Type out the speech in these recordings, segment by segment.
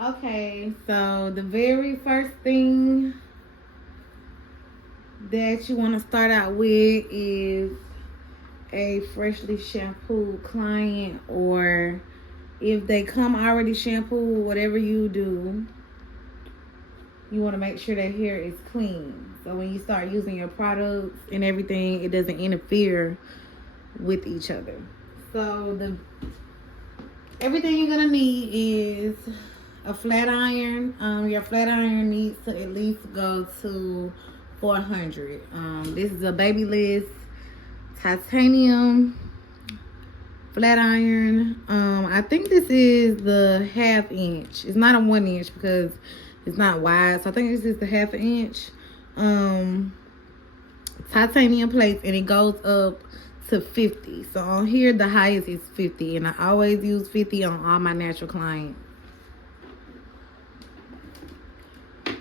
Okay, so the very first thing that you want to start out with is a freshly shampooed client, or if they come already shampooed, whatever you do, you want to make sure their hair is clean. So when you start using your products and everything, it doesn't interfere with each other. So the everything you're gonna need is a flat iron. Your flat iron needs to at least go to 400. This is a Babyless titanium flat iron. I think this is the ½ inch. It's not a 1 inch because it's not wide. So I think this is the ½ inch titanium plates, and it goes up to 50. So on here the highest is 50, and I always use 50 on all my natural clients.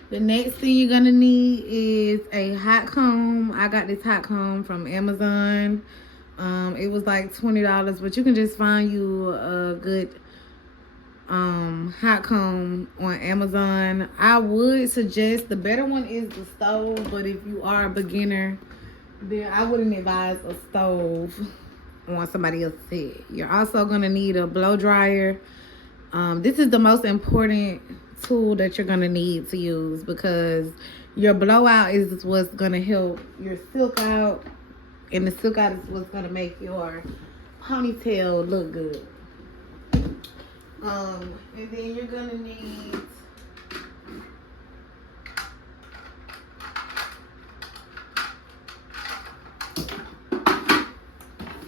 The next thing you're gonna need is a hot comb. I got this hot comb from Amazon. It was like $20, but you can just find you a good hot comb on Amazon. I would suggest the better one is the stove, but if you are a beginner, then I wouldn't advise a stove on somebody else's head. You're also gonna need a blow dryer. This is the most important tool that you're gonna need to use, because your blowout is what's gonna help your silk out, and the silk out is what's gonna make your ponytail look good. And then you're gonna need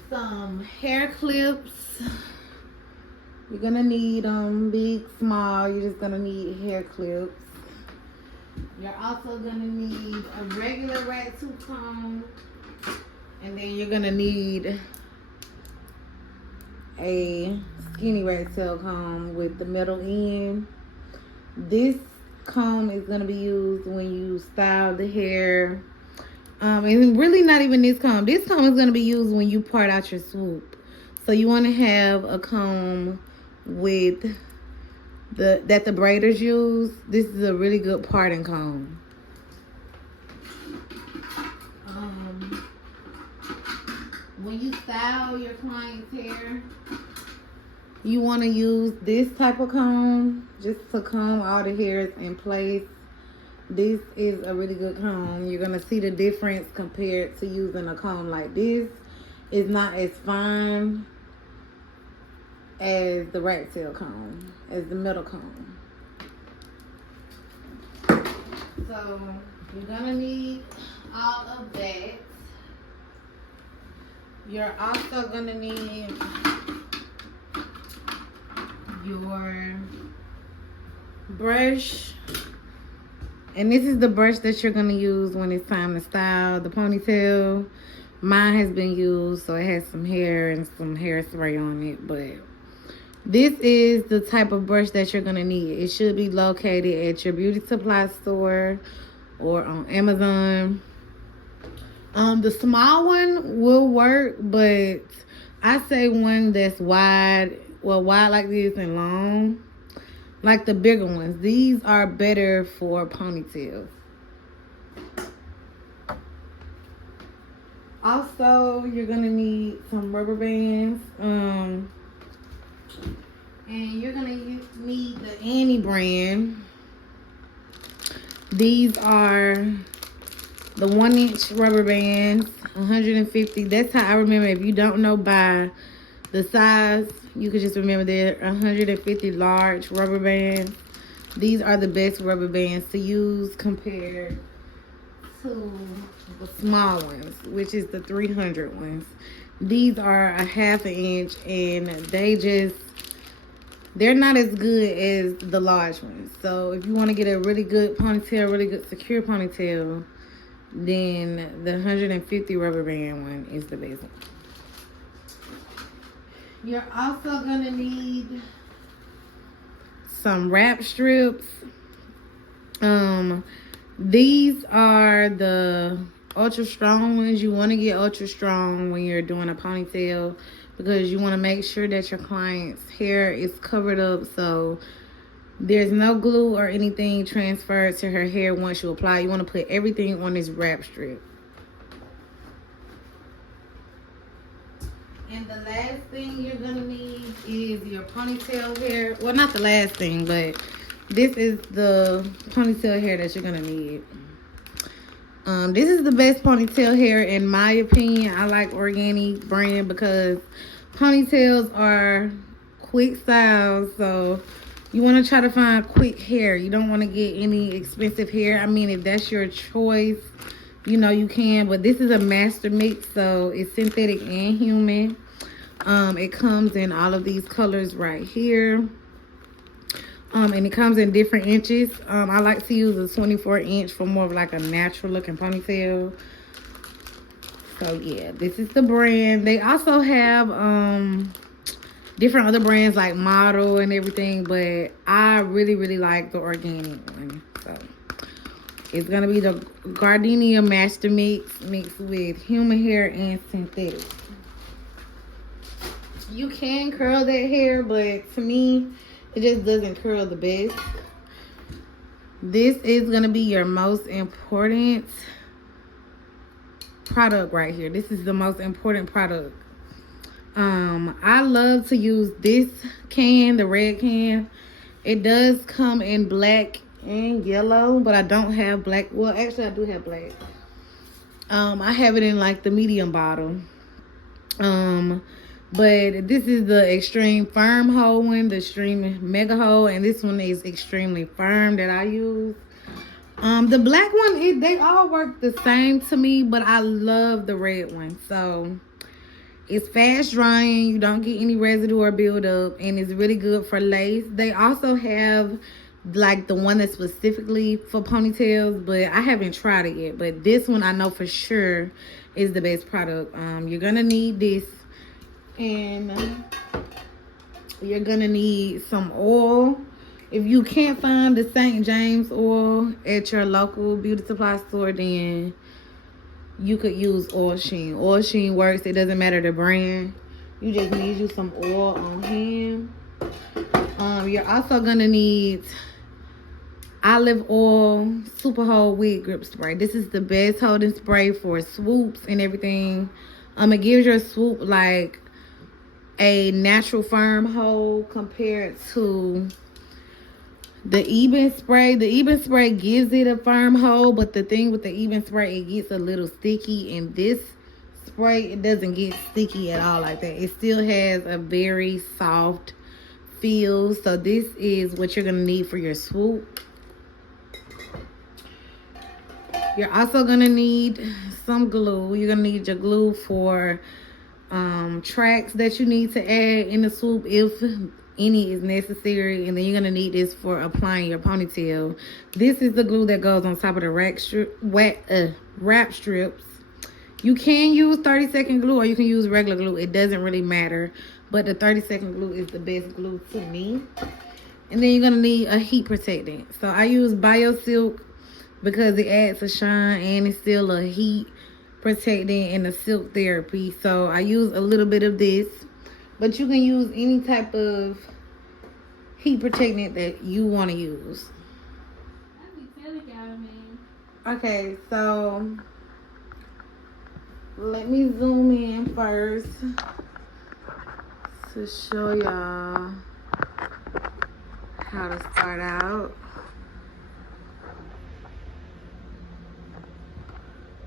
some hair clips. You're gonna need them big, small. You're just gonna need hair clips. You're also gonna need a regular rat tooth comb, and then you're gonna need a skinny rat tail comb with the metal end. This comb is gonna be used when you style the hair. And really not even this comb. This comb is gonna be used when you part out your swoop. So you want to have a comb with that the braiders use. This is a really good parting comb. When you style your client's hair, you want to use this type of comb just to comb all the hairs in place. This is a really good comb. You're going to see the difference compared to using a comb like this. It's not as fine as the rat tail comb, as the metal comb. So you're going to need all of that. You're also going to need your brush. And this is the brush that you're going to use when it's time to style the ponytail. Mine has been used, so it has some hair and some hairspray on it. But this is the type of brush that you're going to need. It should be located at your beauty supply store or on Amazon. The small one will work, but I say one that's wide, well, wide like this and long, like the bigger ones. These are better for ponytails. Also, you're gonna need some rubber bands, and you're gonna need the Annie brand. These are the 1-inch rubber bands, 150. That's how I remember. If you don't know by the size, you can just remember they're 150 large rubber bands. These are the best rubber bands to use compared to the small ones, which is the 300 ones. These are a ½ inch, and they're not as good as the large ones. So if you want to get a really good ponytail, really good secure ponytail, then the 150 rubber band one is the best one. You're also gonna need some wrap strips. These are the ultra strong ones. You want to get ultra strong when you're doing a ponytail, because you want to make sure that your client's hair is covered up, so There's no glue or anything transferred to her hair once you apply. You want to put everything on this wrap strip. And the last thing you're going to need is your ponytail hair. Well, not the last thing, but this is the ponytail hair that you're going to need. This is the best ponytail hair in my opinion. I like Organic brand because ponytails are quick styles. So you want to try to find quick hair. You don't want to get any expensive hair. I mean, if that's your choice, you know, you can. But this is a master mix, so it's synthetic and human. It comes in all of these colors right here. And it comes in different inches. I like to use a 24-inch for more of like a natural looking ponytail. So yeah, this is the brand. They also have different other brands like Model and everything, but I really like the Organic one. So it's gonna be the Gardenia Master Mix mixed with human hair and synthetic. You can curl that hair, but to me, it just doesn't curl the best. This is going to be your most important product right here. This is the most important product. I love to use this can, the red can. It does come in black and yellow, but I don't have black. Well, actually, I do have black. I have it in like the medium bottle. But this is the extreme firm hold one, the extreme mega hold, and this one is extremely firm that I use. The black one, they all work the same to me, but I love the red one. So it's fast drying, you don't get any residue or buildup, and it's really good for lace. They also have like the one that's specifically for ponytails, but I haven't tried it yet. But this one I know for sure is the best product. You're gonna need this. And you're gonna need some oil. If you can't find the St. James oil at your local beauty supply store, then you could use Oil Sheen. Oil Sheen works. It doesn't matter the brand. You just need you some oil on hand. You're also gonna need olive oil super hold wig grip spray. This is the best holding spray for swoops and everything. It gives your swoop like a natural firm hold compared to the Eben spray. The Eben spray gives it a firm hold, but the thing with the Eben spray, it gets a little sticky, and this spray, it doesn't get sticky at all like that. It still has a very soft feel. So this is what you're gonna need for your swoop. You're also gonna need some glue. You're gonna need your glue for tracks that you need to add in the swoop if any is necessary, and then you're gonna need this for applying your ponytail. This is the glue that goes on top of the wrap strips. You can use 30-second glue or you can use regular glue. It doesn't really matter, but the 30-second glue is the best glue to me. And then you're gonna need a heat protectant. So I use BioSilk because it adds a shine and it's still a heat protecting and a silk therapy. So I use a little bit of this, but you can use any type of heat protectant that you want to use. Okay, so let me zoom in first to show y'all how to start out.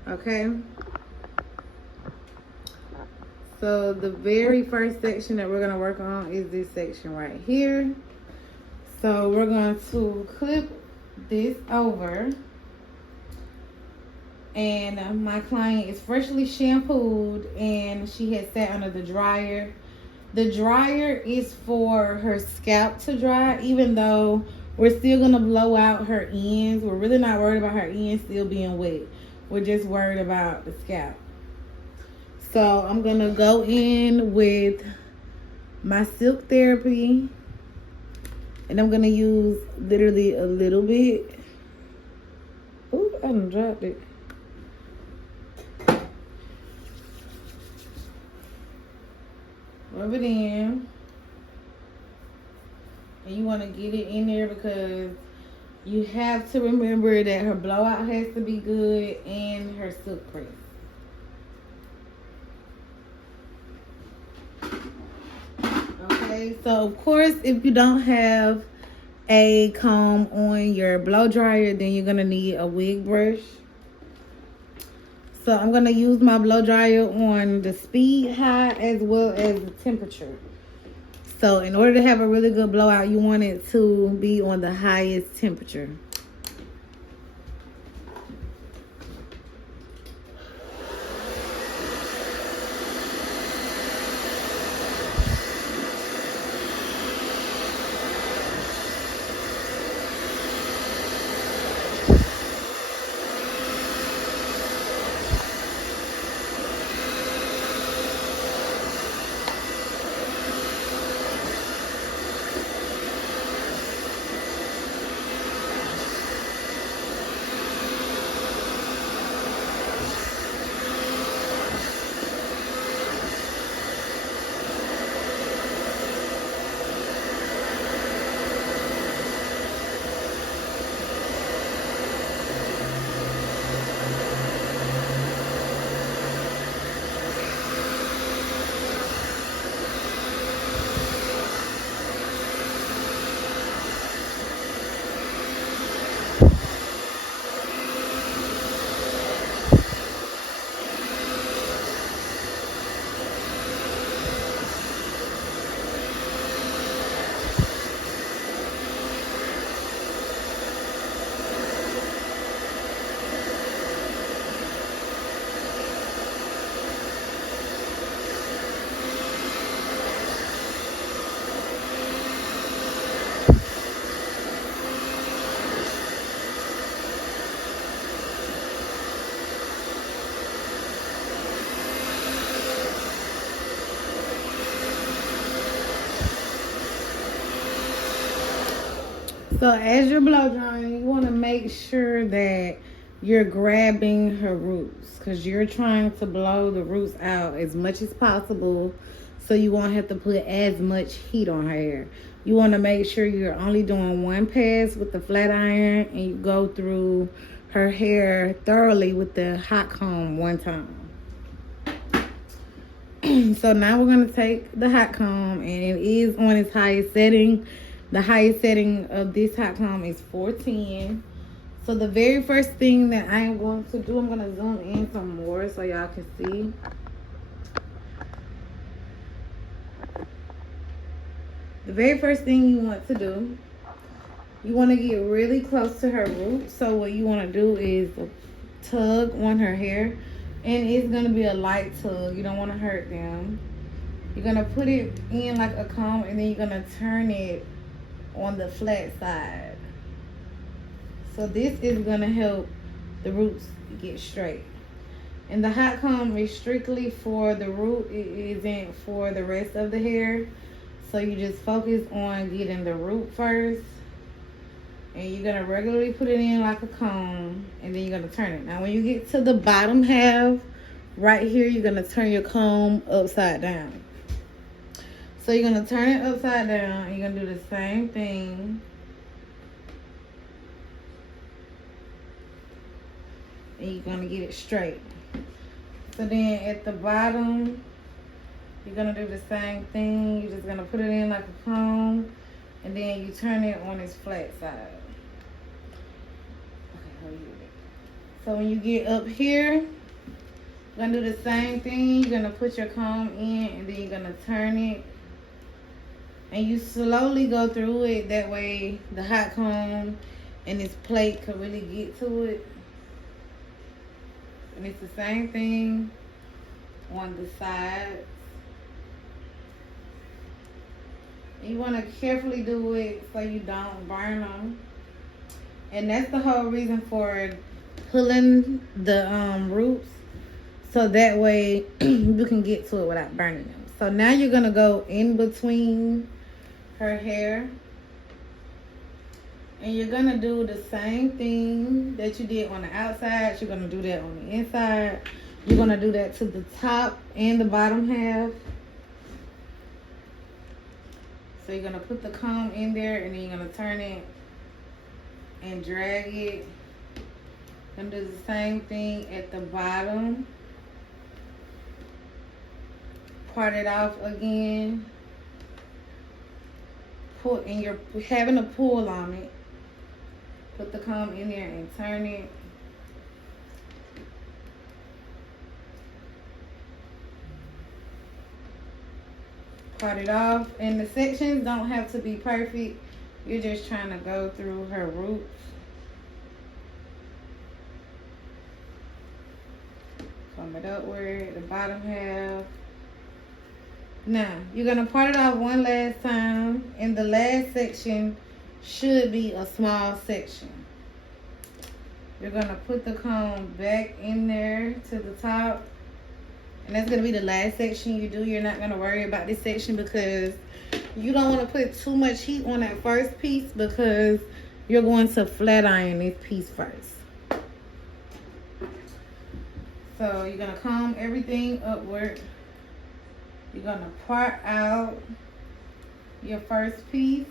Okay, so the very first section that we're going to work on is this section right here. So we're going to clip this over, and my client is freshly shampooed and she has sat under the dryer. The dryer is for her scalp to dry, even though we're still going to blow out her ends. We're really not worried about her ends still being wet. We're just worried about the scalp. So I'm going to go in with my Silk Therapy. And I'm going to use literally a little bit. Ooh, I done dropped it. Rub it in. And you want to get it in there because you have to remember that her blowout has to be good and her silk press. Okay, so of course, if you don't have a comb on your blow dryer, then you're gonna need a wig brush. So I'm gonna use my blow dryer on the speed high as well as the temperature. So in order to have a really good blowout, you want it to be on the highest temperature. So as you're blow drying, you want to make sure that you're grabbing her roots because you're trying to blow the roots out as much as possible so you won't have to put as much heat on her hair. You want to make sure you're only doing one pass with the flat iron and you go through her hair thoroughly with the hot comb one time. So now we're going to take the hot comb, and it is on its highest setting. The highest setting of this hot comb is 410. So the very first thing that I am going to do, I'm going to zoom in some more so y'all can see. The very first thing you want to do, you want to get really close to her root. So what you want to do is tug on her hair, and it's going to be a light tug. You don't want to hurt them. You're going to put it in like a comb, and then you're going to turn it on the flat side. So this is going to help the roots get straight. And the hot comb is strictly for the root. It isn't for the rest of the hair. So you just focus on getting the root first. And you're going to regularly put it in like a comb. And then you're going to turn it. Now when you get to the bottom half, right here, you're going to turn your comb upside down. So you're going to turn it upside down. And you're going to do the same thing. And you're going to get it straight. So then at the bottom, you're going to do the same thing. You're just going to put it in like a comb. And then you turn it on its flat side. Okay, so when you get up here, you're going to do the same thing. You're going to put your comb in, and then you're going to turn it. And you slowly go through it. That way the hot comb and this plate can really get to it. And it's the same thing on the sides. And you want to carefully do it so you don't burn them. And that's the whole reason for pulling the roots. So that way you can get to it without burning them. So now you're going to go in between her hair. And you're going to do the same thing that you did on the outside. You're going to do that on the inside. You're going to do that to the top and the bottom half. So you're gonna put the comb in there and then you're gonna turn it and drag it. Gonna do the same thing at the bottom. Part it off again. Pull, and you're having a pull on it. Put the comb in there and turn it. Part it off. And the sections don't have to be perfect. You're just trying to go through her roots. Comb it upward, the bottom half. Now, you're going to part it off one last time. And the last section should be a small section. You're going to put the comb back in there to the top. And that's going to be the last section you do. You're not going to worry about this section because you don't want to put too much heat on that first piece because you're going to flat iron this piece first. So you're going to comb everything upward. You're going to part out your first piece.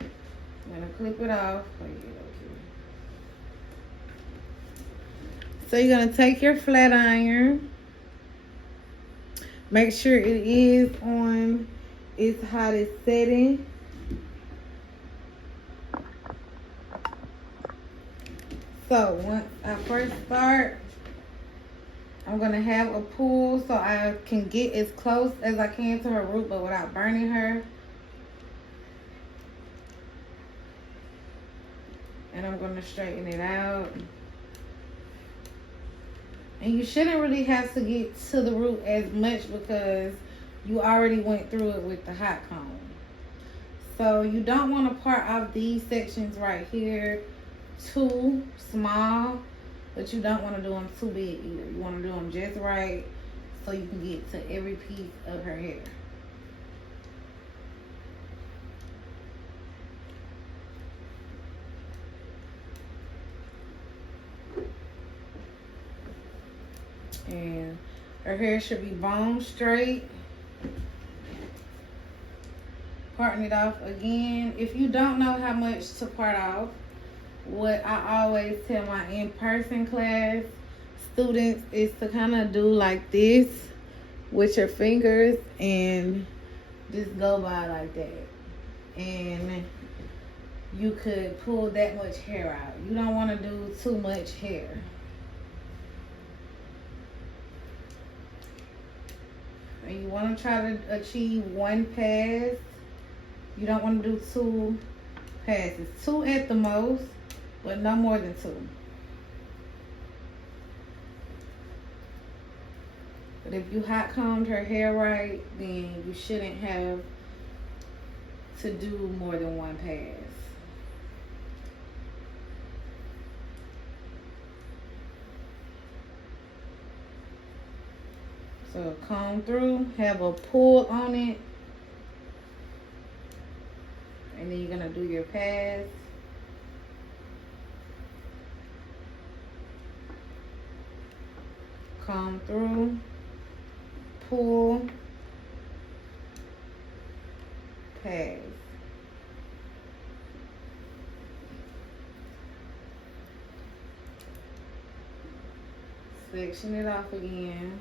I'm going to clip it off. So you're going to take your flat iron. Make sure it is on its hottest setting. So once I first start, I'm going to have a pull so I can get as close as I can to her root but without burning her. And I'm going to straighten it out. And you shouldn't really have to get to the root as much because you already went through it with the hot comb. So you don't want to part off these sections right here too small, but you don't want to do them too big either. You want to do them just right so you can get to every piece of her hair. And her hair should be bone straight. Parting it off again. If you don't know how much to part off, what I always tell my in-person class students is to kind of do like this with your fingers and just go by like that. And you could pull that much hair out. You don't want to do too much hair. And you want to try to achieve one pass. You don't want to do two passes. Two at the most, but no more than two. But if you hot combed her hair right, then you shouldn't have to do more than one pass. So comb through, have a pull on it, and then you're gonna do your pass. Comb through, pull, pass. Section it off again.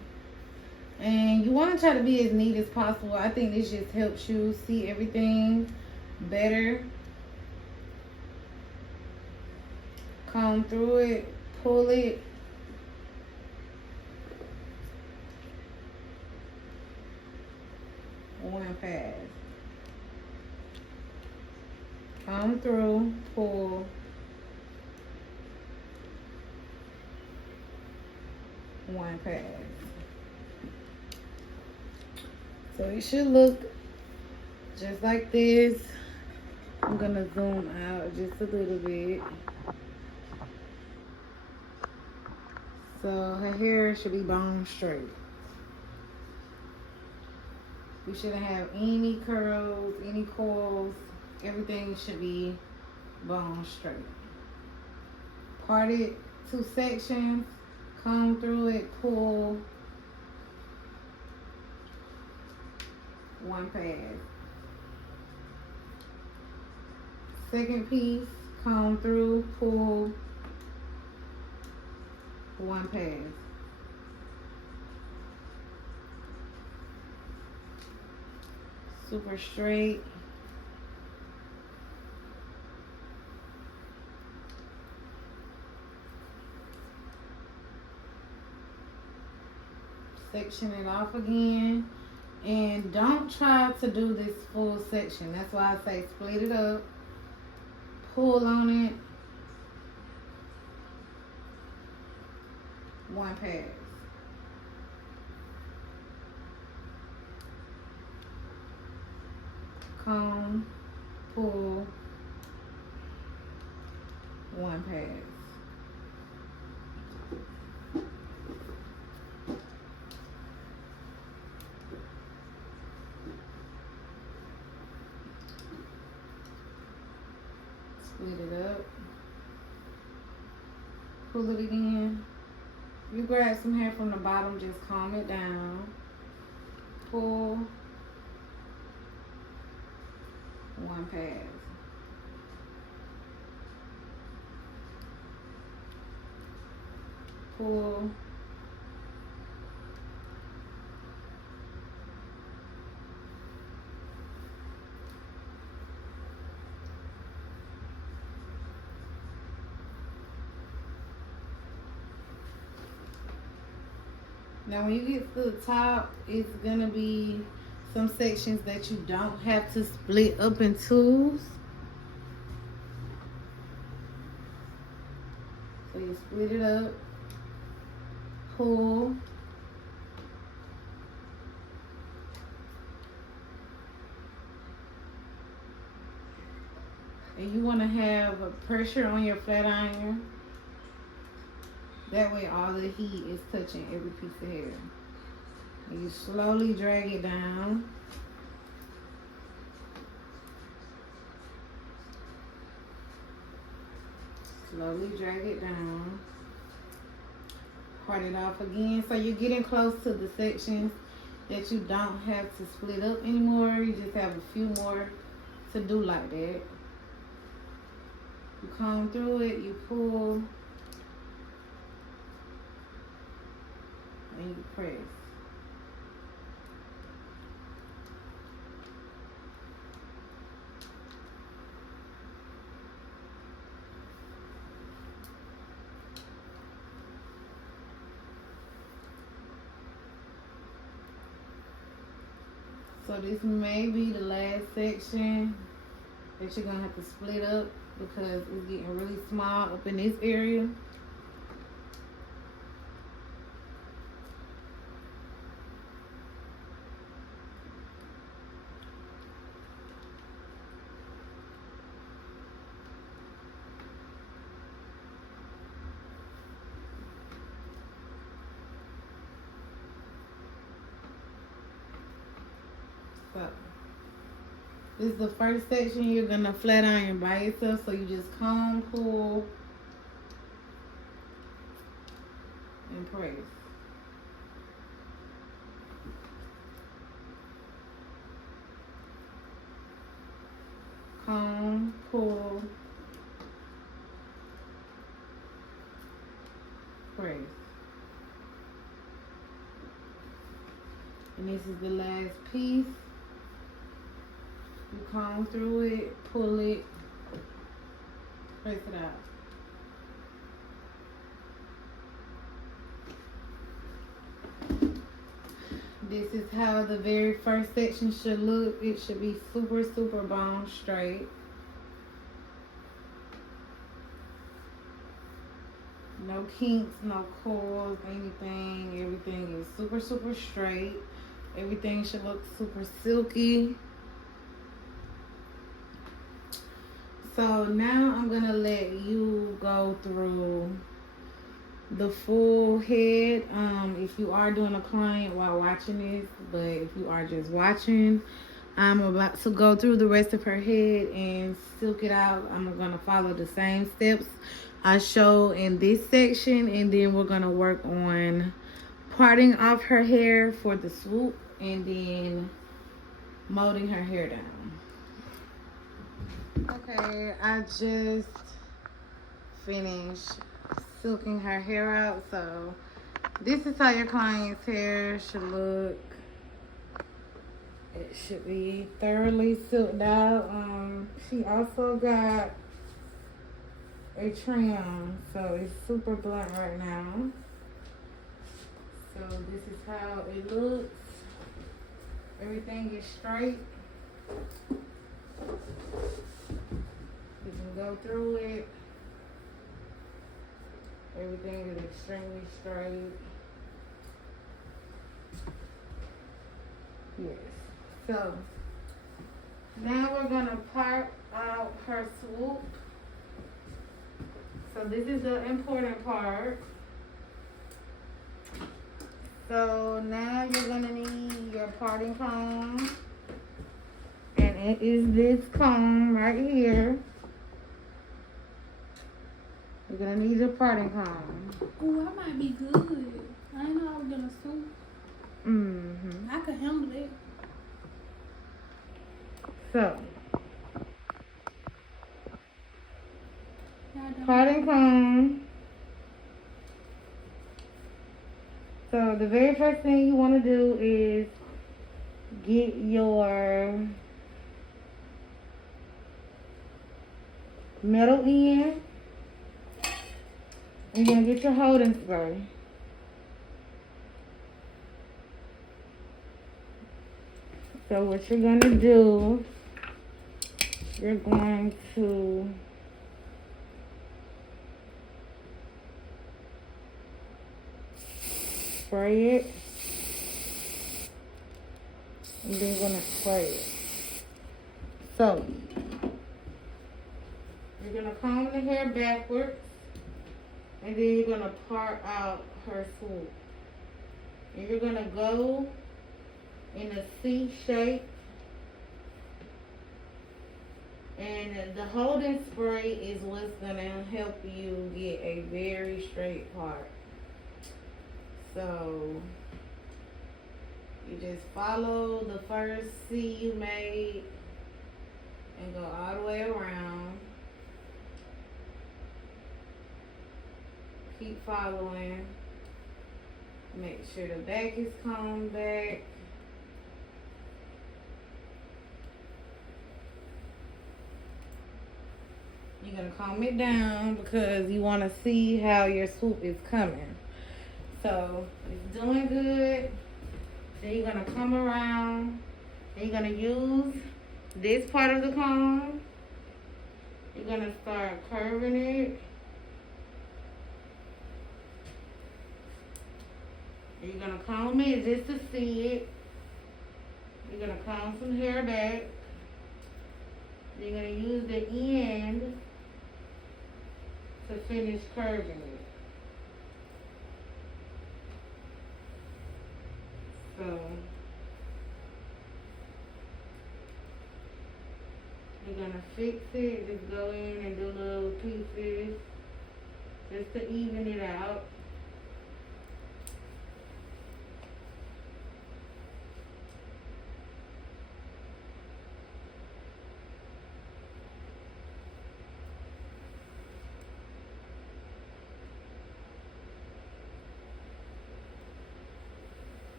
And you want to try to be as neat as possible. I think this just helps you see everything better. Comb through it, pull it. One pass. Comb through, pull. One pass. So it should look just like this. I'm gonna zoom out just a little bit. So her hair should be bone straight. You shouldn't have any curls, any coils. Everything should be bone straight. Part it two sections, comb through it, pull. 1 pass. Second piece, comb through, pull, 1 pass. Super straight. Section it off again. And don't try to do this full section. That's why I say split it up. Pull on it. 1 pass. Comb, pull, 1 pass. Split it up. Pull it again. You grab some hair from the bottom, just calm it down. Pull, 1 pass. Pull, now when you get to the top, it's gonna be some sections that you don't have to split up in twos. So you split it up, pull, and you want to have a pressure on your flat iron. That way all the heat is touching every piece of hair. And you slowly drag it down. Slowly drag it down. Part it off again. So you're getting close to the sections that you don't have to split up anymore. You just have a few more to do like that. You comb through it, you pull, and you press. So this may be the last section that you're gonna have to split up because it's getting really small up in this area. So this is the first section you're gonna flat iron by yourself. So you just comb, pull, and press. Comb, pull, press. And this is the last piece. You comb through it, pull it, press it out. This is how the very first section should look. It should be super, super bone straight. No kinks, no coils, anything. Everything is super, super straight. Everything should look super silky. So now I'm gonna let you go through the full head. If you are doing a client while watching this, but if you are just watching, I'm about to go through the rest of her head and silk it out. I'm gonna follow the same steps I show in this section, and then we're gonna work on parting off her hair for the swoop, and then molding her hair down. Okay, I just finished silking her hair out, so this is how your client's hair should look. It should be thoroughly silked out. She also got a trim, so it's super blunt right now. So this is how it looks. Everything is straight. You can go through it. Everything is extremely straight. Yes. So now we're gonna part out her swoop. So this is the important part. So now you're gonna need your parting comb. And it is this comb right here. You're gonna need your parting comb. Ooh, I might be good. I didn't know I was gonna swoop. I could handle it. So, parting comb. So the very first thing you want to do is get your metal end. You're going to get your holding spray. So what you're going to do, you're going to spray it, and then you're going to spray it. So you're going to comb the hair backwards, and then you're going to part out her swoop. And you're going to go in a C shape, and the holding spray is what's going to help you get a very straight part. So you just follow the first C you made and go all the way around. Keep following. Make sure the back is combed back. You're going to comb it down because you want to see how your swoop is coming. So it's doing good. Then you're going to come around. And you're going to use this part of the comb. You're going to start curving it. And you're going to comb it just to see it. You're going to comb some hair back. You're going to use the end to finish curving it. So you're gonna fix it, just go in and do little pieces just to even it out.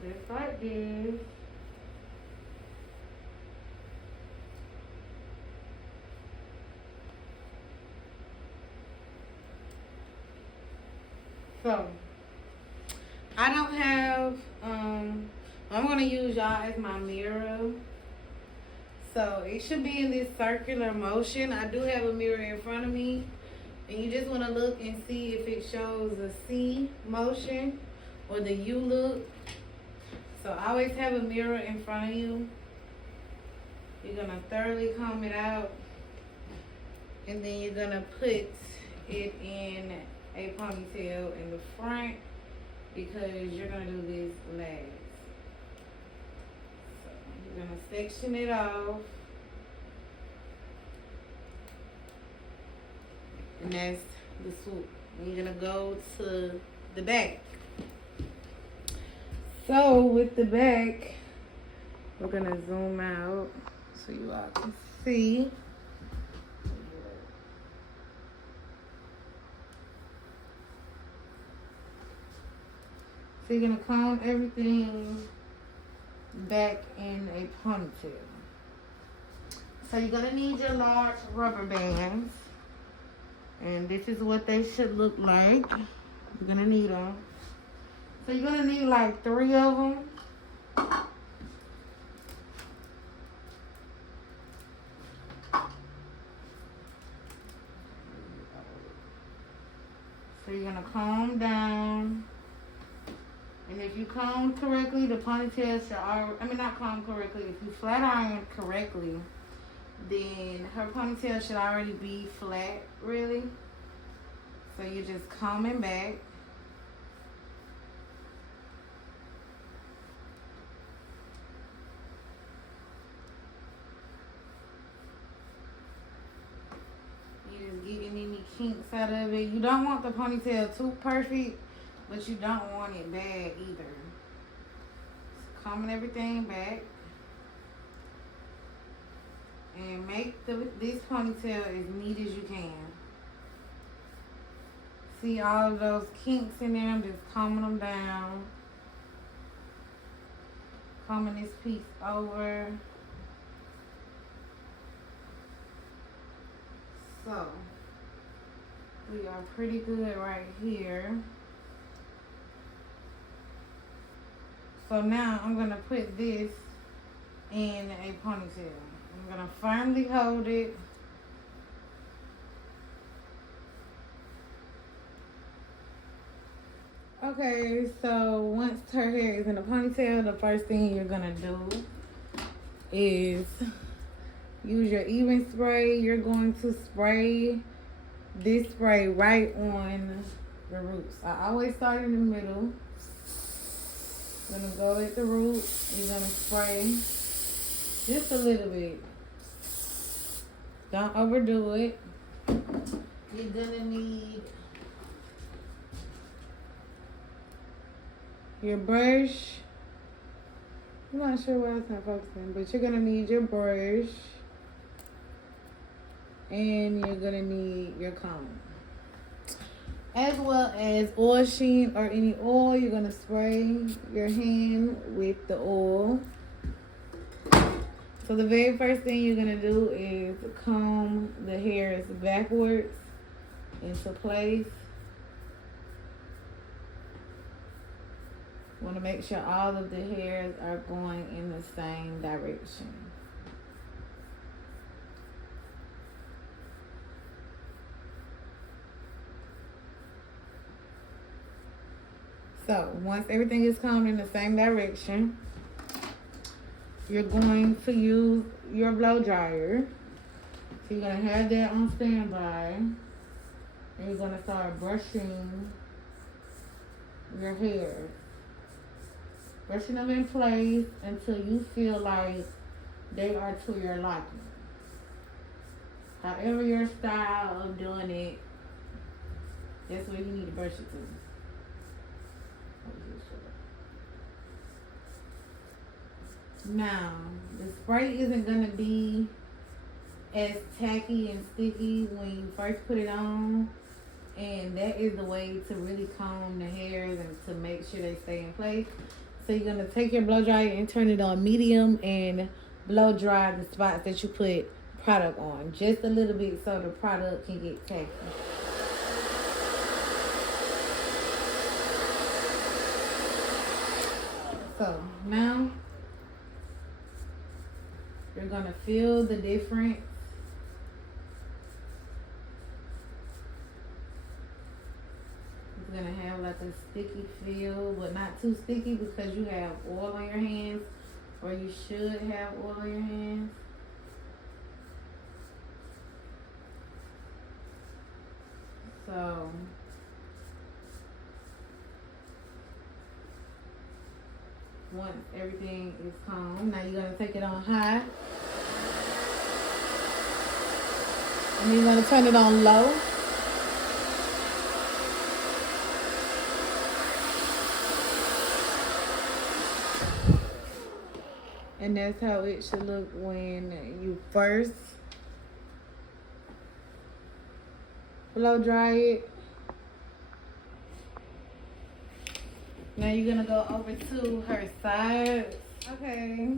Just like this. So, I don't have, I'm going to use y'all as my mirror. So, it should be in this circular motion. I do have a mirror in front of me. And you just want to look and see if it shows a C motion or the U look. So always have a mirror in front of you. You're going to thoroughly comb it out. And then you're going to put it in a ponytail in the front because you're going to do this last. So you're going to section it off. And that's the swoop. We're gonna go to the back. So with the back, we're gonna zoom out so you all can see. So you're gonna comb everything back in a ponytail. So you're gonna need your large rubber bands. And this is what they should look like. You're gonna need them. So you're gonna need like 3 of them. So you're gonna comb down. And if you comb correctly, the ponytail should already, not comb correctly. If you flat iron correctly, then her ponytail should already be flat, really. So you're just combing back. You're just getting any kinks out of it. You don't want the ponytail too perfect, but you don't want it bad either. So combing everything back. And make this ponytail as neat as you can. See all of those kinks in there? I'm just combing them down. Combing this piece over. So, we are pretty good right here. So now I'm going to put this in a ponytail. I'm going to firmly hold it. Okay, so once her hair is in a ponytail, the first thing you're going to do is use your even spray. You're going to spray this spray right on the roots. I always start in the middle. I'm going to go at the root. You're going to spray just a little bit. Don't overdo it. You're going to need your brush. I'm not sure why it's not focusing, but you're going to need your brush. And you're going to need your comb. As well as oil sheen or any oil. You're going to spray your hand with the oil. So the very first thing you're going to do is comb the hairs backwards into place. Want to make sure all of the hairs are going in the same direction. So once everything is combed in the same direction, you're going to use your blow dryer. So you're going to have that on standby. And you're going to start brushing your hair. Brushing them in place until you feel like they are to your liking. However your style of doing it, that's where you need to brush it to. Now, the spray isn't going to be as tacky and sticky when you first put it on. And that is the way to really comb the hairs and to make sure they stay in place. So you're going to take your blow dryer and turn it on medium and blow dry the spots that you put product on. Just a little bit so the product can get tacky. So now you're going to feel the difference. It's going to have like a sticky feel, but not too sticky because you have oil on your hands, or you should have oil on your hands. So once everything is combed, now you're going to take it on high. And you're going to turn it on low. And that's how it should look when you first blow dry it. Now you're gonna go over to her sides. Okay.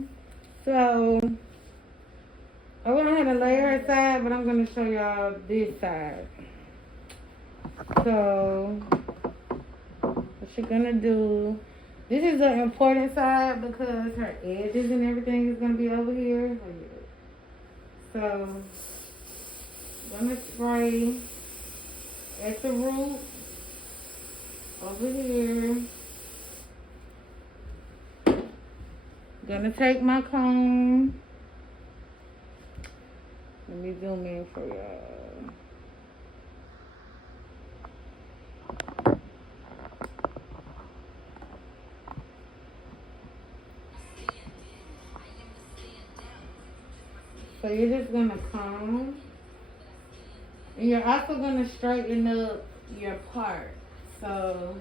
So I went ahead and lay her side, but I'm gonna show y'all this side. So what you're gonna do, this is the important side because her edges and everything is gonna be over here. So I'm gonna spray at the root over here. Gonna take my comb. Let me zoom in for y'all. So you're just gonna comb. And you're also gonna straighten up your part. So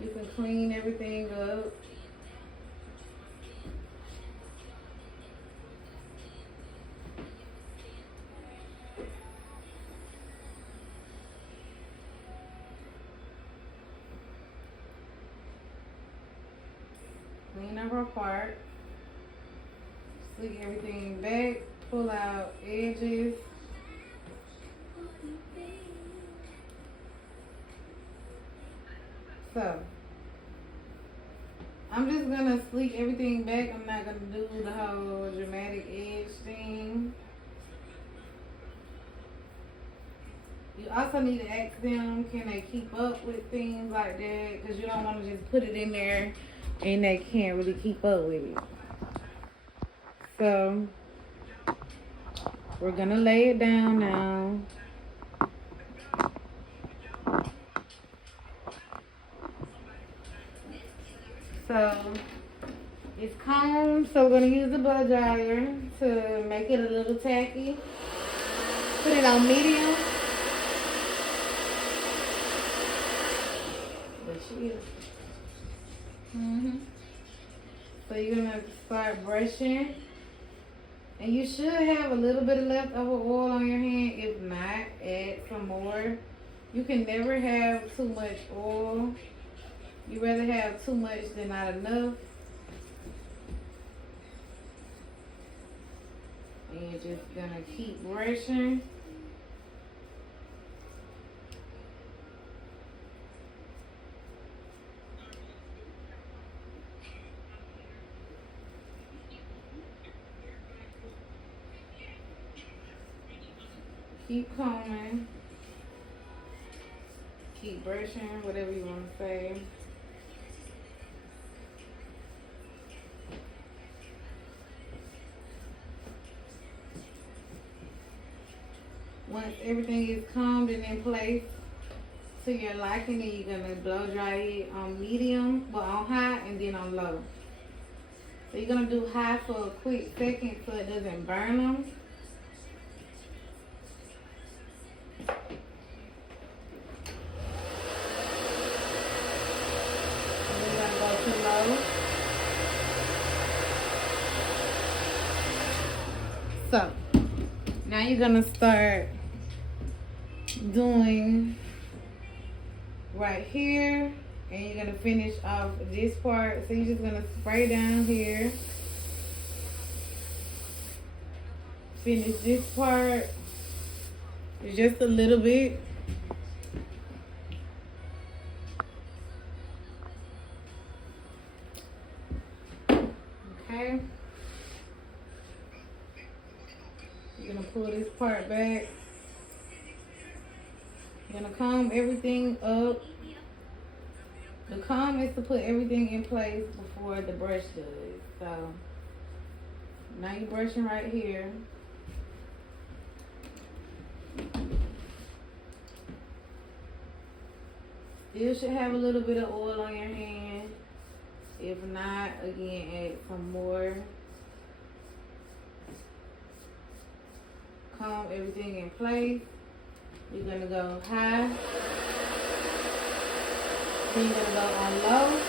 you can clean everything up. Clean up her part. Slick everything back. Pull out edges. So I'm just gonna sleek everything back. I'm not gonna do the whole dramatic edge thing. You also need to ask them, can they keep up with things like that? Because you don't want to just put it in there and they can't really keep up with it. So we're gonna lay it down now. So it's combed, so we're gonna use the blow dryer to make it a little tacky. Put it on medium. So you're gonna start brushing, and you should have a little bit of leftover oil on your hand. If not, add some more. You can never have too much oil. You rather have too much than not enough. And you're just gonna keep brushing. Keep combing. Keep brushing, whatever you want to say. Once everything is combed and in place to your liking, then you're gonna blow dry it on medium, but on high and then on low. So you're gonna do high for a quick second so it doesn't burn them. And then you're gonna go to low. So now you're gonna start doing right here, and you're gonna finish off this part. So you're just gonna spray down here, finish this part just a little bit. Okay, you're gonna pull this part back. You're gonna comb everything up. The comb is to put everything in place before the brush does. So now you're brushing right here. Still should have a little bit of oil on your hand. If not, again, add some more. Comb everything in place. You're gonna go high. Then you're gonna go on low.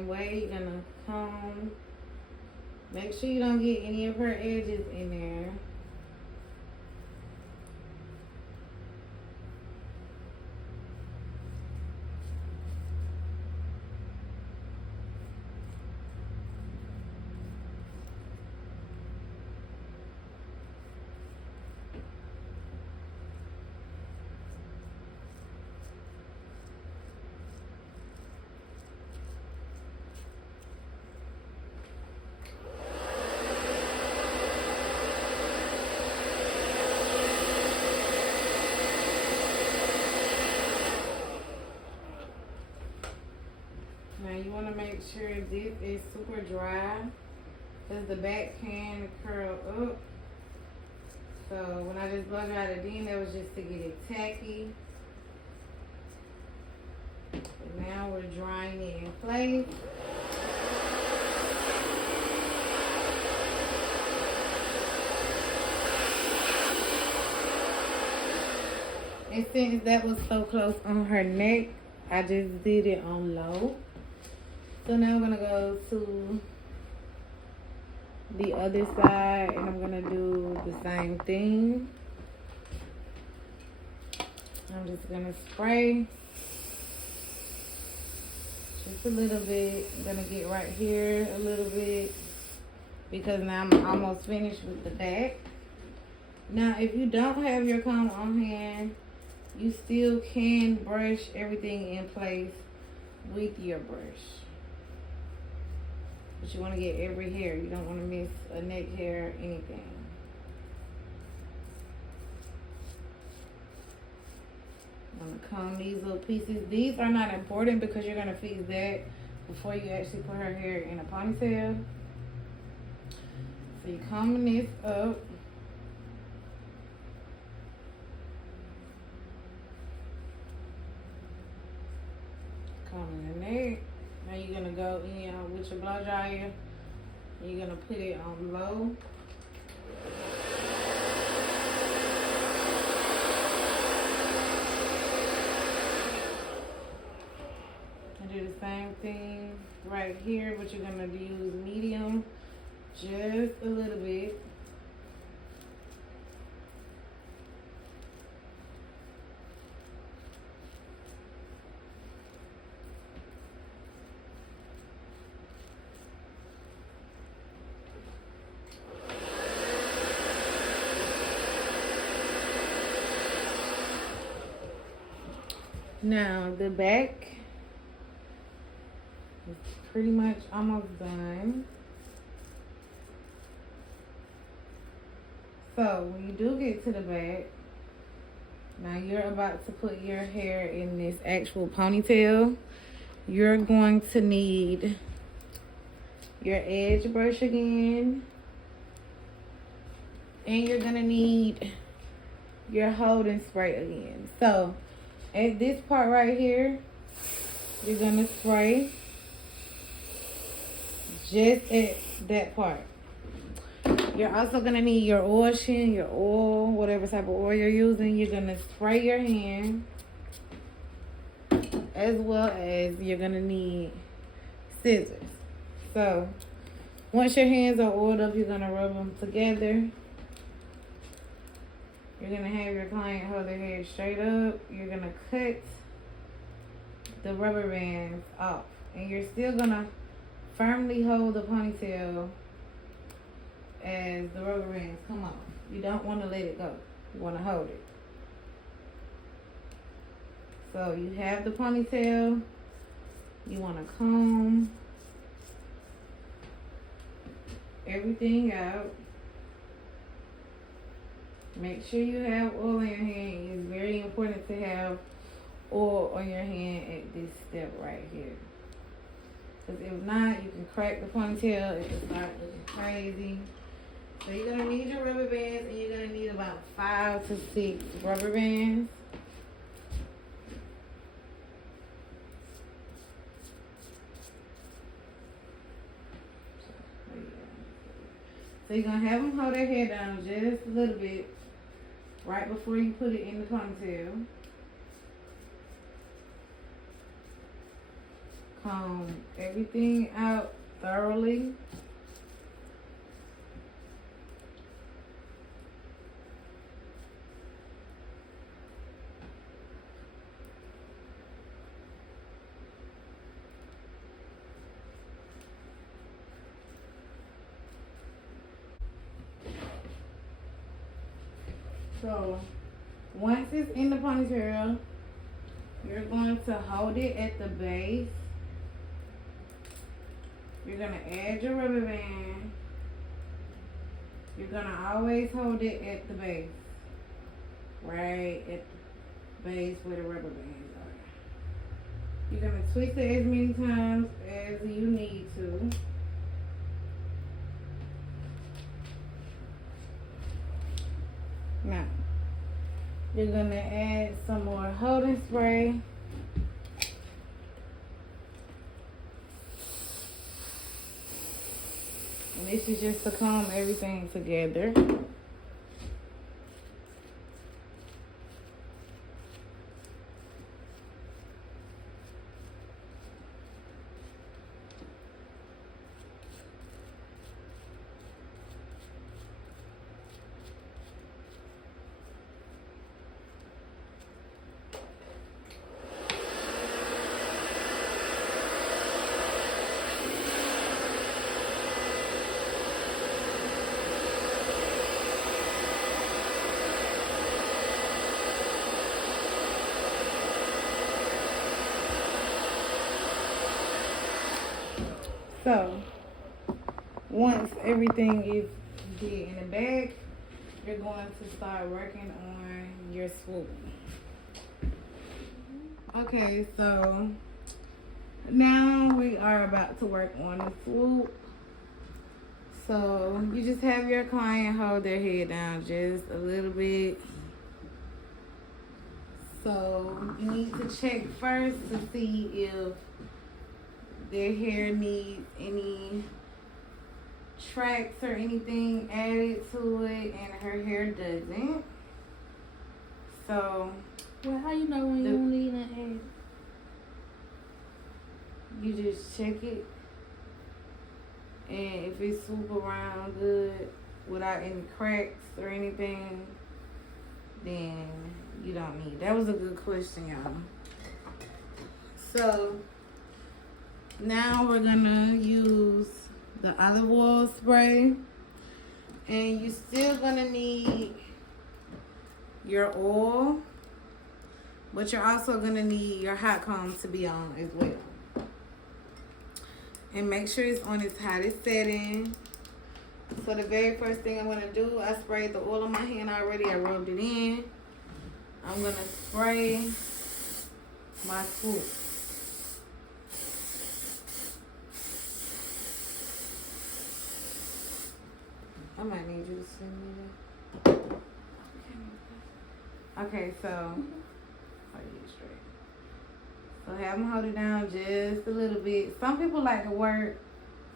same way. You're gonna comb. Make sure you don't get any of her edges in there. Now you want to make sure this is super dry because the back can curl up. So when I just blow dried it in, that was just to get it tacky. But now we're drying it in place. And since that was so close on her neck, I just did it on low. So now I'm gonna go to the other side and I'm gonna do the same thing. I'm just gonna spray just a little bit. I'm gonna get right here a little bit because now I'm almost finished with the back. Now, if you don't have your comb on hand, you still can brush everything in place with your brush. But you want to get every hair. You don't want to miss a neck hair, anything. I'm going to comb these little pieces. These are not important because you're going to fix that before you actually put her hair in a ponytail. So you're combing this up. Combing the neck. Now you're going to go in with your blow dryer. You're going to put it on low. And do the same thing right here, but you're going to use medium just a little bit. Now the back is pretty much almost done. So when you do get to the back, now you're about to put your hair in this actual ponytail. You're going to need your edge brush again. And you're gonna need your holding spray again. So at this part right here, you're gonna spray just at that part. You're also gonna need your oil sheen, your oil, whatever type of oil you're using. You're gonna spray your hand, as well as you're gonna need scissors. So once your hands are oiled up, you're gonna rub them together. You're gonna have your client hold their hair straight up. You're gonna cut the rubber bands off. And you're still gonna firmly hold the ponytail as the rubber bands come off. You don't wanna let it go. You wanna hold it. So you have the ponytail. You wanna comb everything out. Make sure you have oil on your hand. It's very important to have oil on your hand at this step right here. Because if not, you can crack the ponytail. It can start looking crazy. So you're going to need your rubber bands, and you're going to need about 5 to 6 rubber bands. So you're going to have them hold their hair down just a little bit right before you put it in the ponytail. comb everything out thoroughly. So once it's in the ponytail, you're going to hold it at the base. You're going to add your rubber band. You're going to always hold it at the base. Right at the base where the rubber bands are. You're going to twist it as many times as you need to. Now, you're going to add some more holding spray. And this is just to comb everything together. So, once everything is get in the bag, you're going to start working on your swoop. Okay, so now we are about to work on the swoop. So you just have your client hold their head down just a little bit. So you need to check first to see if their hair needs any tracks or anything added to it, and her hair doesn't. So, well, how you know when you don't need an egg? You just check it, and if it swoop around good without any cracks or anything, then you don't need. That was a good question, y'all. So now we're gonna use the olive oil spray, and you're still gonna need your oil, but you're also gonna need your hot comb to be on as well. And make sure it's on its hottest setting. So the very first thing I'm gonna do, I sprayed the oil on my hand already. I rubbed it in. I'm gonna spray my swoop. I might need you to send me that. Okay, so I'll get it straight. So have them hold it down just a little bit. Some people like to work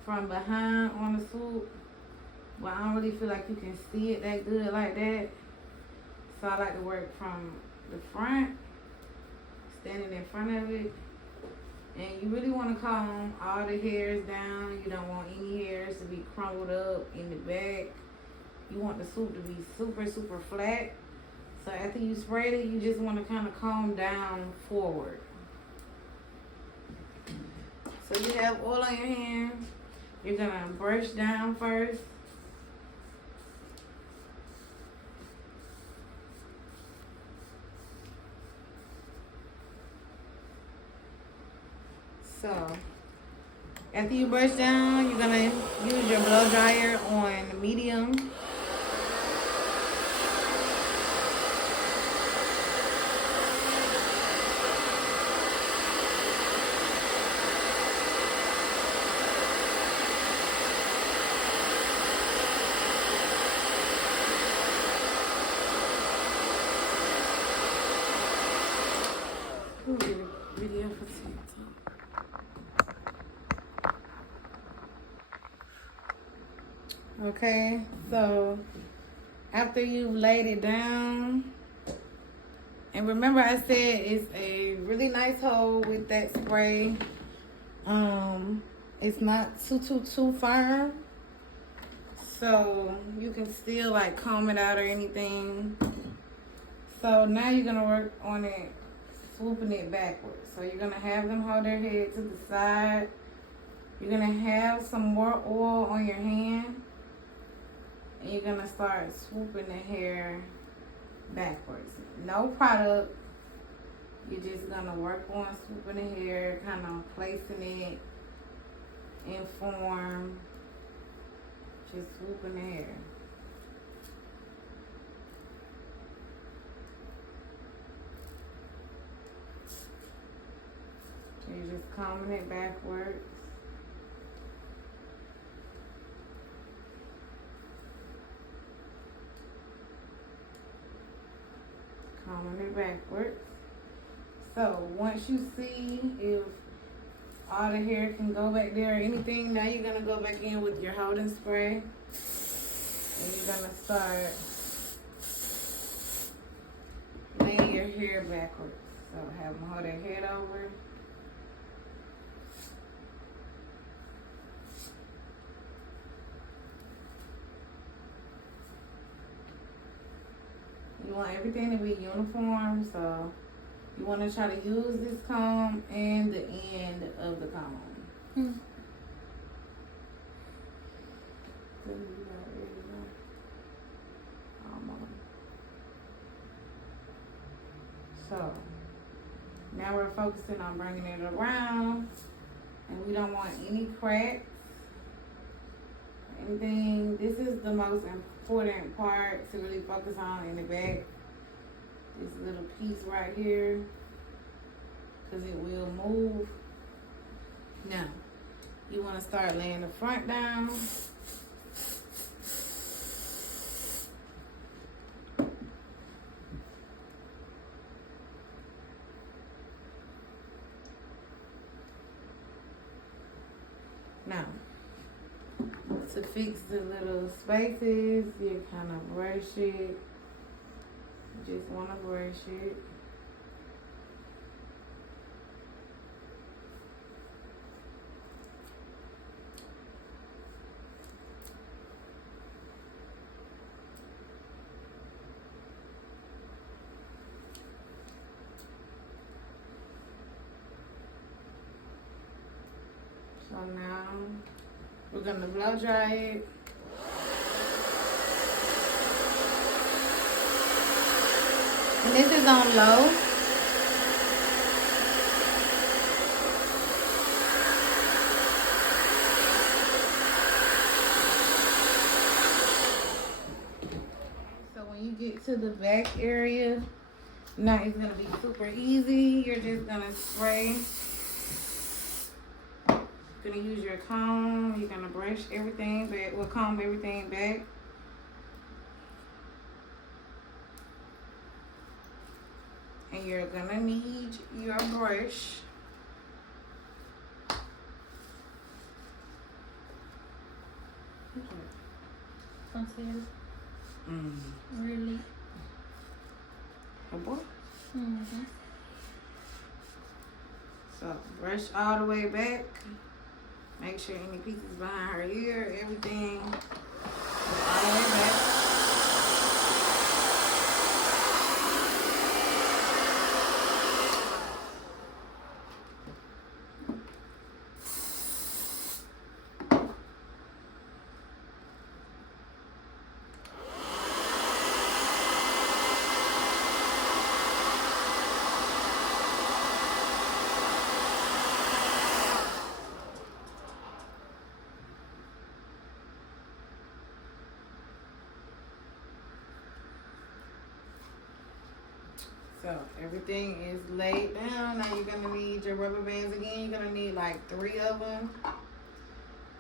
from behind on the swoop, but I don't really feel like you can see it that good like that. So I like to work from the front, standing in front of it. And you really want to comb all the hairs down. You don't want any hairs to be crumbled up in the back. You want the swoop to be super, super flat. So after you sprayed it, you just want to kind of comb down forward. So you have oil on your hand. You're going to brush down first. So after you brush down, you're going to use your blow dryer on medium. Video for TikTok. Okay, so after you've laid it down, and remember I said it's a really nice hold with that spray. It's not too firm, so you can still like comb it out or anything. So now you're gonna work on it, swooping it backwards. So you're gonna have them hold their head to the side. You're gonna have some more oil on your hand, and you're gonna start swooping the hair backwards. No product. You're just gonna work on swooping the hair, kind of placing it in form, just swooping the hair. So you're just combing it backwards. Combing it backwards. So once you see if all the hair can go back there or anything, now you're gonna go back in with your holding spray, and you're gonna start laying your hair backwards. So have them hold their head over. You want everything to be uniform, so you want to try to use this comb and the end of the comb. So now we're focusing on bringing it around, and we don't want any cracks, anything. This is the most important part to really focus on in the back. This little piece right here, because it will move. Now, you want to start laying the front down. Now, to fix the little spaces, you kind of brush it. You just want to brush it. So now we're gonna blow dry it. And this is on low. So when you get to the back area, now it's gonna be super easy. You're just gonna spray. You're gonna use your comb. You're gonna brush everything back. We'll comb everything back. And you're gonna need your brush. Ponytail. Really? Oh boy. So brush all the way back. Make sure any pieces behind her ear, everything all the way back. So everything is laid down. Now you're gonna need your rubber bands again. You're gonna need like 3 of them.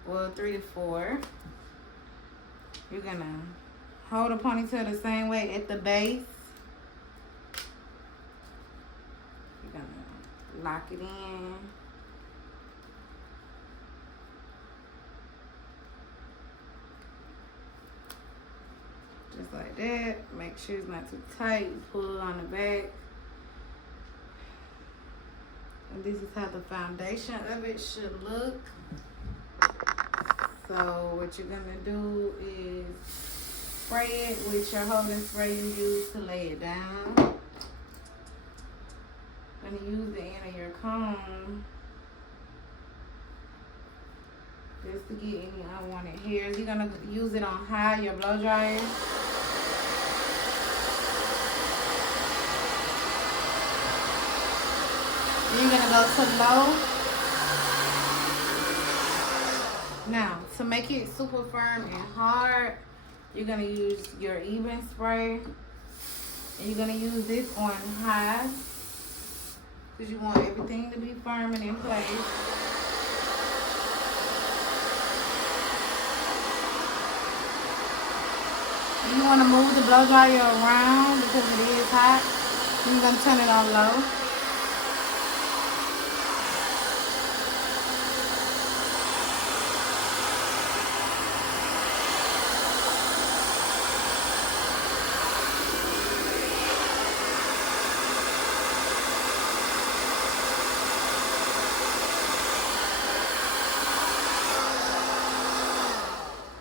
Well, 3 to 4. You're gonna hold the ponytail the same way at the base. You're gonna lock it in. Just like that. Make sure it's not too tight. Pull on the back. And this is how the foundation of it should look. So what you're gonna do is spray it with your holding spray you use to lay it down. Gonna use the end of your comb just to get any unwanted hairs. You're gonna use it on high, your blow dryer. You're gonna go to low. Now, to make it super firm and hard, you're gonna use your even spray. And you're gonna use this on high because you want everything to be firm and in place. And you wanna move the blow dryer around because it is hot. You're gonna turn it on low.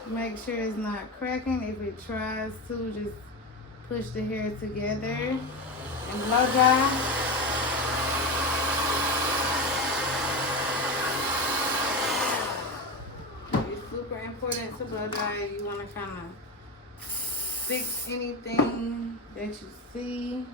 Make sure it's not cracking. If it tries to, just push the hair together and blow dry. It's super important to blow dry. You want to kind of fix anything that you see.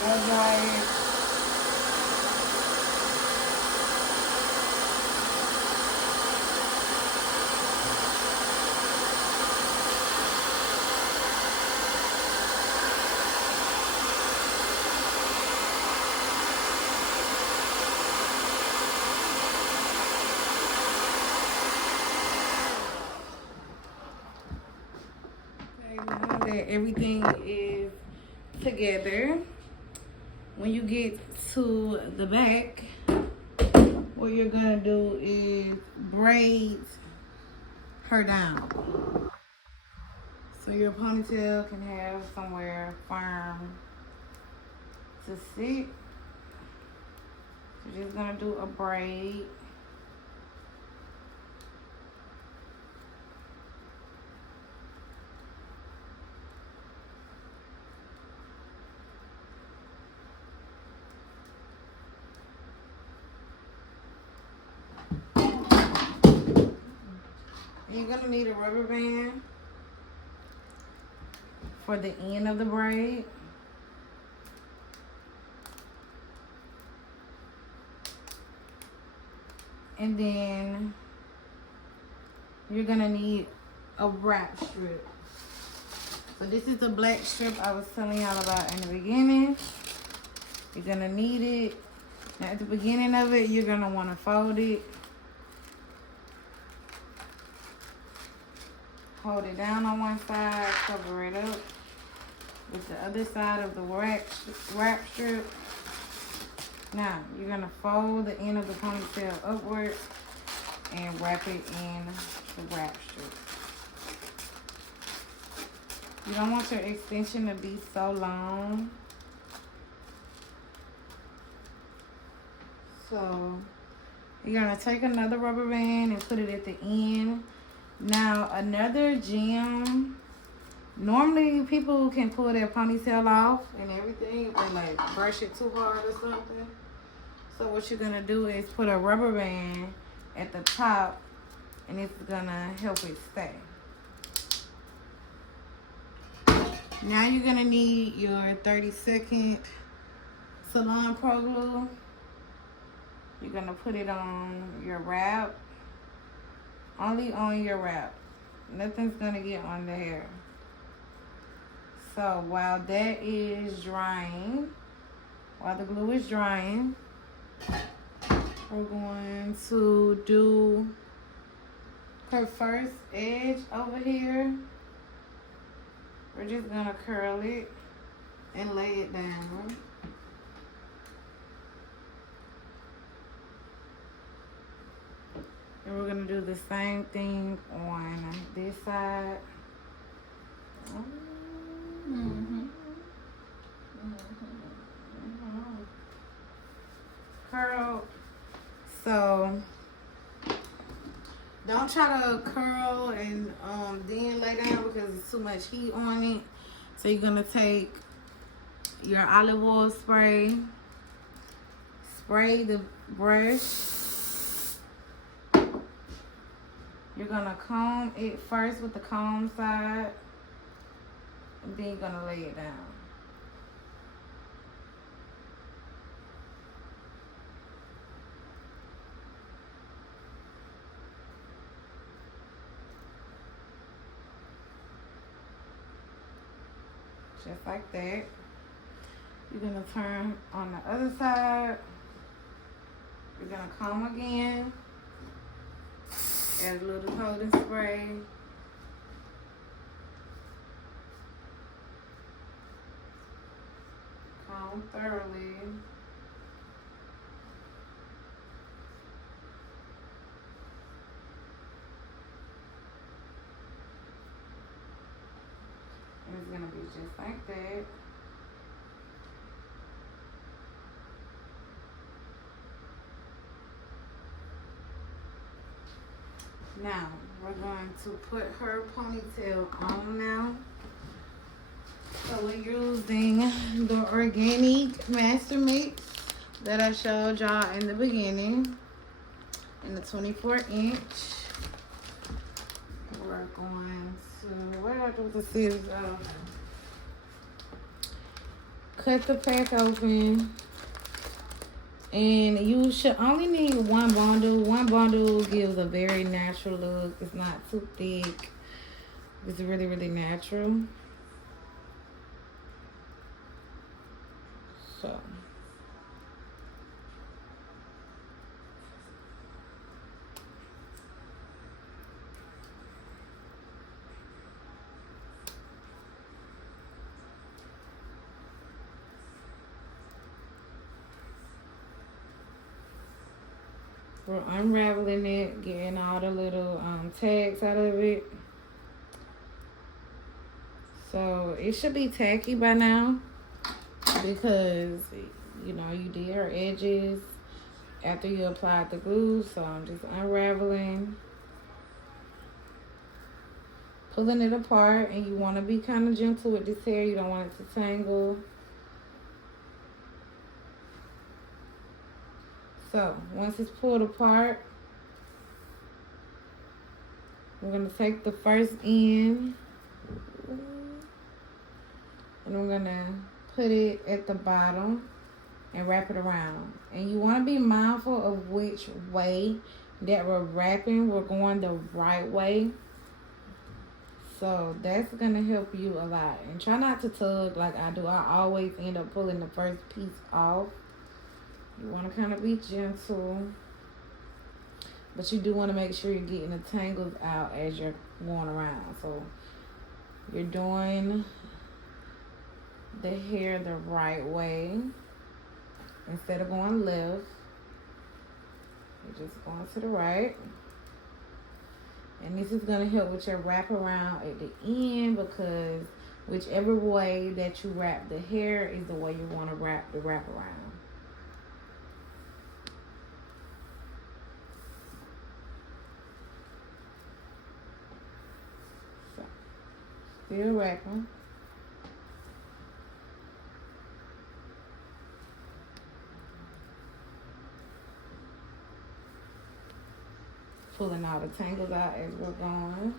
Blow dry it. Now that everything is together, when you get to the back, what you're gonna do is braid her down. So your ponytail can have somewhere firm to sit. So you're just gonna do a braid. You're gonna need a rubber band for the end of the braid. And then you're gonna need a wrap strip. So this is the black strip I was telling y'all about in the beginning. You're gonna need it. Now at the beginning of it, you're gonna wanna fold it. Hold it down on one side, cover it up with the other side of the wrap strip. Now, you're going to fold the end of the ponytail upward and wrap it in the wrap strip. You don't want your extension to be so long. So, you're going to take another rubber band and put it at the end. Now, another gem, normally people can pull their ponytail off and everything if they like brush it too hard or something. So what you're gonna do is put a rubber band at the top and it's gonna help it stay. Now you're gonna need your 30-second Salon Pro Glue. You're gonna put it on your wrap. Only on your wrap. Nothing's gonna get on the hair. So while that is drying, while the glue is drying, we're going to do her first edge over here. We're just gonna curl it. and lay it down. And we're gonna do the same thing on this side. Curl. So don't try to curl and then lay down because it's too much heat on it. So you're gonna take your olive oil spray the brush. You're gonna comb it first with the comb side, and then you're gonna lay it down. Just like that. You're gonna turn on the other side. You're gonna comb again. Add a little coating spray. Comb thoroughly. And it's gonna be just like that. Now, we're going to put her ponytail on now. So we're using the organic master mix that I showed y'all in the beginning in the 24-inch. We're going to, what did I do with the scissors? Cut the pack open. And you should only need one bundle. One bundle gives a very natural look. It's not too thick. It's really, really natural. So. We're unraveling it, getting all the little tags out of it. So it should be tacky by now because, you know, you did her edges after you applied the glue. So I'm just unraveling, pulling it apart, and you want to be kind of gentle with this hair. You don't want it to tangle. So, once it's pulled apart, we're going to take the first end and we're going to put it at the bottom and wrap it around. And you want to be mindful of which way that we're wrapping. We're going the right way. So, that's going to help you a lot. And try not to tug like I do. I always end up pulling the first piece off. You want to kind of be gentle, but you do want to make sure you're getting the tangles out as you're going around. So you're doing the hair the right way. Instead of going left, you're just going to the right. And this is going to help with your wraparound at the end because whichever way that you wrap the hair is the way you want to wrap the wraparound. Still wrapping. Pulling all the tangles out as we're going.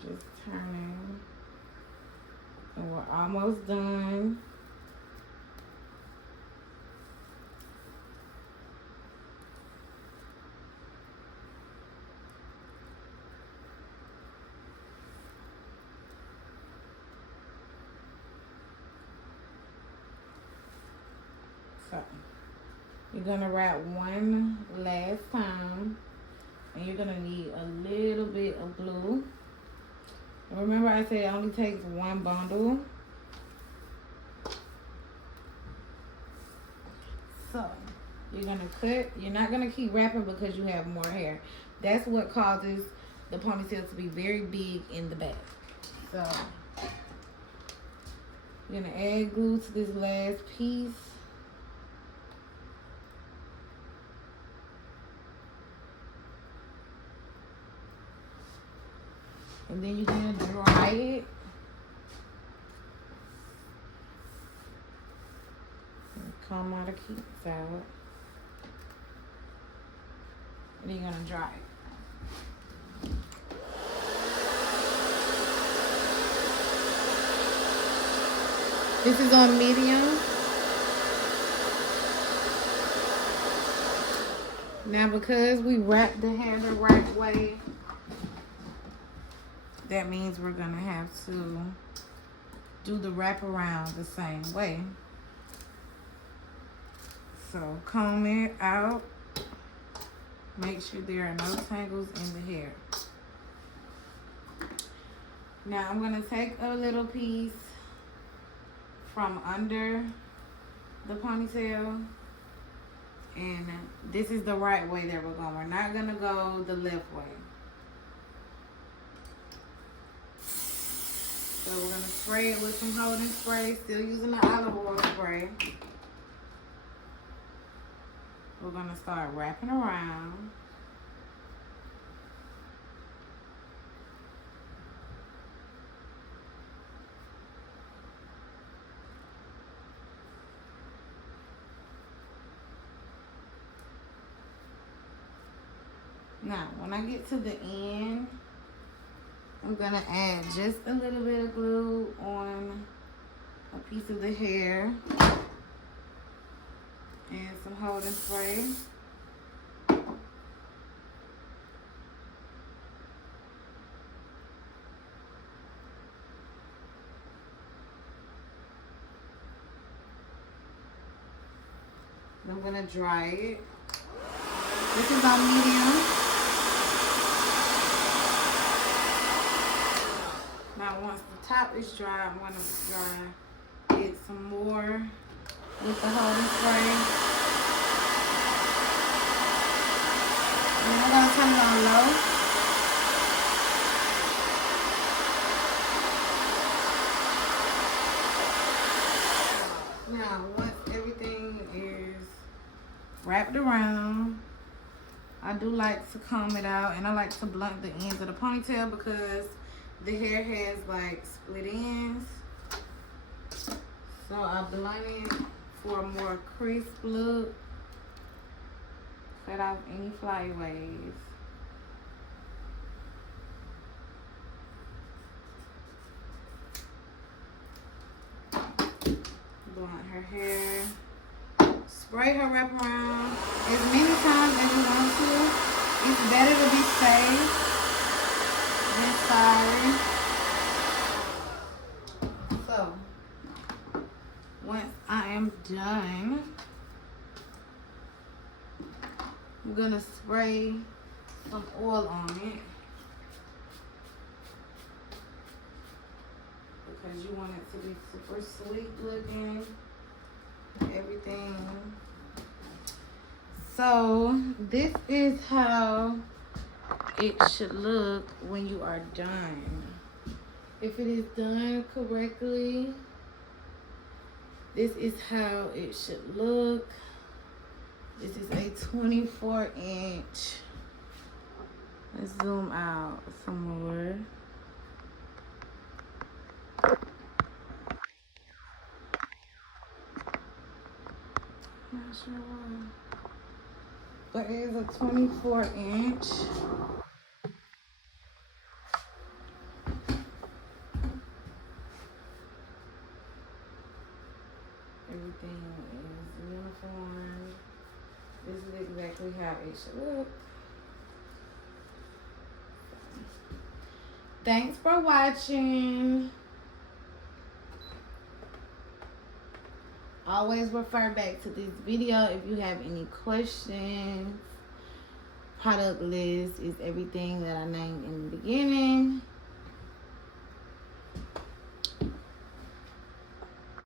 Just turning, and we're almost done. So So you're gonna wrap one last time, and you're gonna need a little bit of glue. Remember I said it only takes one bundle. So you're gonna cut. You're not gonna keep wrapping because you have more hair. That's what causes the ponytail to be very big in the back. So you're gonna add glue to this last piece. And then you're gonna dry it. And comb all the kinks out. And then you're gonna dry it. This is on medium. Now because we wrap the hair the right way, that means we're gonna have to do the wraparound the same way. So comb it out. Make sure there are no tangles in the hair. Now I'm gonna take a little piece from under the ponytail, and this is the right way that we're going. We're not gonna go the left way. So we're gonna spray it with some holding spray, still using the olive oil spray. We're gonna start wrapping around. Now, when I get to the end, I'm gonna add just a little bit of glue on a piece of the hair and some holding spray. I'm gonna dry it. This is on medium. Now once the top is dry, I'm gonna dry it some more with the holding spray. And I'm gonna turn it on low. Now once everything is wrapped around, I do like to comb it out, and I like to blunt the ends of the ponytail because the hair has like split ends. So I blunt it for a more crisp look. Cut off any flyaways. Blunt her hair. Spray her wraparound as many times as you want to. It's better to be safe than sorry. So, once I am done, I'm gonna spray some oil on it because you want it to be super sweet looking. Everything. So this is how it should look when you are done. If it is done correctly, this is how it should look. This is a 24-inch. Let's zoom out some more. Not sure why. But it is a 24-inch. Everything is uniform. This is exactly how it should look. Thanks for watching. always refer back to this video if you have any questions. Product list is everything that I named in the beginning.